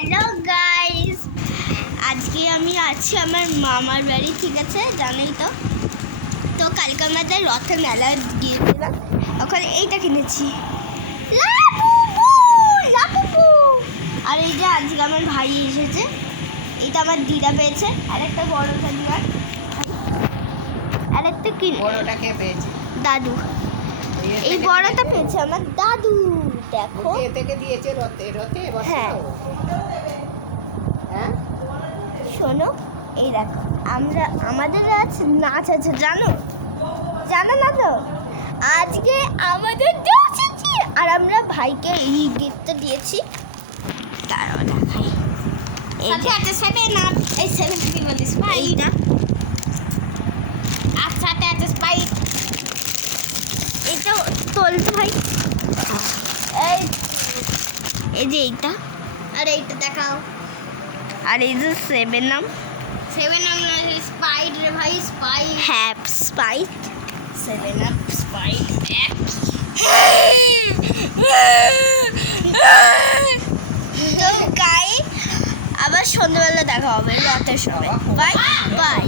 Hello guys, আজকে আমি আছি আমার মামার বাড়ি, ঠিক আছে? জানোই তো। তো কালকে আমাদের রথের মেলা গিয়েছিলাম, ওখানে এইটা কিনেছি লাবুবু, লাবুবু। আর এই যে আজকে আমার ভাই এসেছে, এটা আমার দিদা পেয়েছে। আর একটা বড় জানিবার, আর একটা কি বড়টাকে পেয়েছি দাদু। এই বড়টা পেয়েছে আমার দাদু, দেখো। এ থেকে দিয়েছে রথে রথে বসে। হ্যাঁ। হ্যাঁ শোনো, এই দেখো, আমাদের আজ নাচ আছে, জানো? জানো না তো? আজকে আমাদের নাচ আছে, আর আমরা ভাইকে এই গিফটটা দিয়েছি। তারাও দেখাই, সাথে আছে সেভেন আপ। এই সেভেন কি বলিস ভাই? এইটা আর সাথে আছে স্পাইট। এইটা তোল তো ভাই। এই যে এইটা, আর এইটা দেখাও। আর এই যে সেভেন আপ স্পাইট রে ভাই, স্পাইট। হ্যাঁ, স্পাইট, সেভেন আপ, স্পাইট। তো গাই, আবার সন্ধ্যাবেলা দেখা হবে রথের সময়। Bye bye.